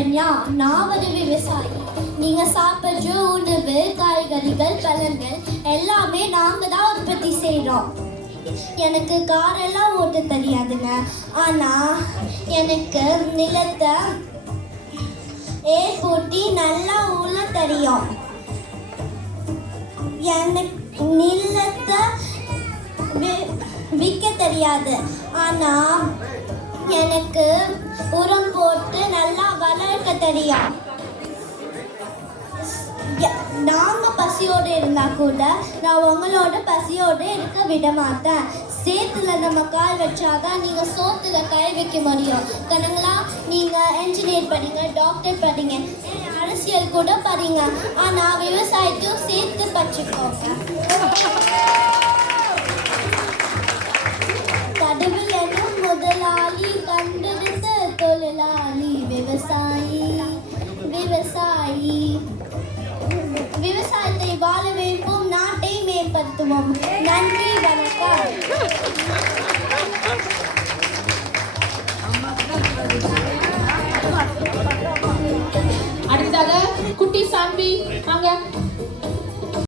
லாவண்யா. நான் ஒரு விவசாயி. நீங்க சாப்பிட்ற உணவு, காய்கறிகள், பழங்கள் எல்லாமே நாங்க தான் உற்பத்தி செய்கிறோம். எனக்கு காரெல்லாம் ஓட்ட தெரியாதுங்க. ஆனா எனக்கு நிலத்தை ஏர் போட்டி நல்லா உள்ள தெரியும். எனக்கு நிலத்தை விற்க தெரியாது. ஆனா எனக்கு உரம் போட்டு நல்லா வளர்க்க தெரியும். நாங்க பசியோடு இருந்தா கூட நான் உங்களோட பசியோடு இருக்க விட மாட்டேன். சேத்துல நம்ம கால் வச்சாதான் நீங்க சோத்துல கை வைக்க முடியும். கணங்களா, நீங்க என்ஜினியர் படிங்க, டாக்டர் படிங்க, அரசியல் கூட படிங்க. ஆனா விவசாயத்தையும் சேர்த்து படிச்சுக்கோங்க. கடவுள் எனும் முதலாளி கண்டெடுத்த தொழிலாளி விவசாயி. விவசாயி விவசாயத்தை வாழ வைப்போம், நாட்டை மேம்படுத்துவோம். நன்றி, வணக்கம். அடுத்ததாக குட்டி சாம்பி வாங்க.